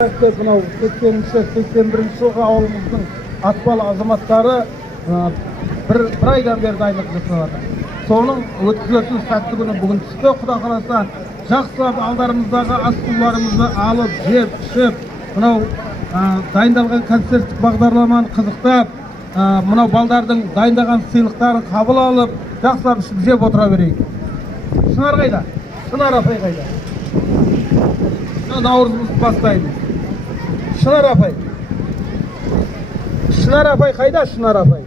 Мынау 81 жылғы ауылымыздың атпал азаматтары бір айдан бері дайындық жасап жатыр. Соның өткізілетін сәтті күні бүгін түсті. Құда қаласа жақсылап алдарымыздағы ас-суларымызды алып, жеп, ішіп, мынау дайындалған концерттік бағдарламаны қызықтап, мынау балдардың дайындаған сыйлықтарын қабыл алып, жақсылап ішіп жеп отыра берейік. Шынар қайда? Шынар апай қайда? Наурызымызды бастаймыз. Шынар апай. Шынар апай қайда? Шынар апай.